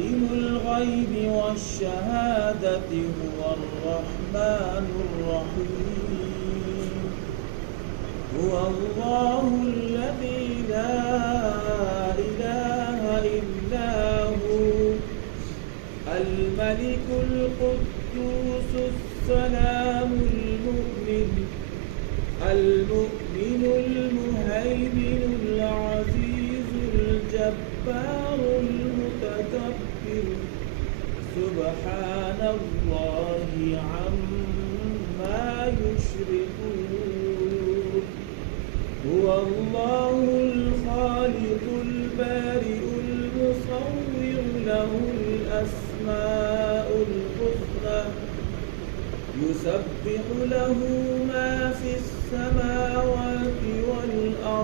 عالم الغيب والشهادة هو الرحمن الرحيم هو الله الذي لا إله إلا هو الملك القدوس السلام المؤمن المهيمن العزيز الجبار المتكبر سبحان الله عما يشركون هو الله الخالق البارئ المصور له الأسماء الحسنى يسبح له ما في السماوات والأرض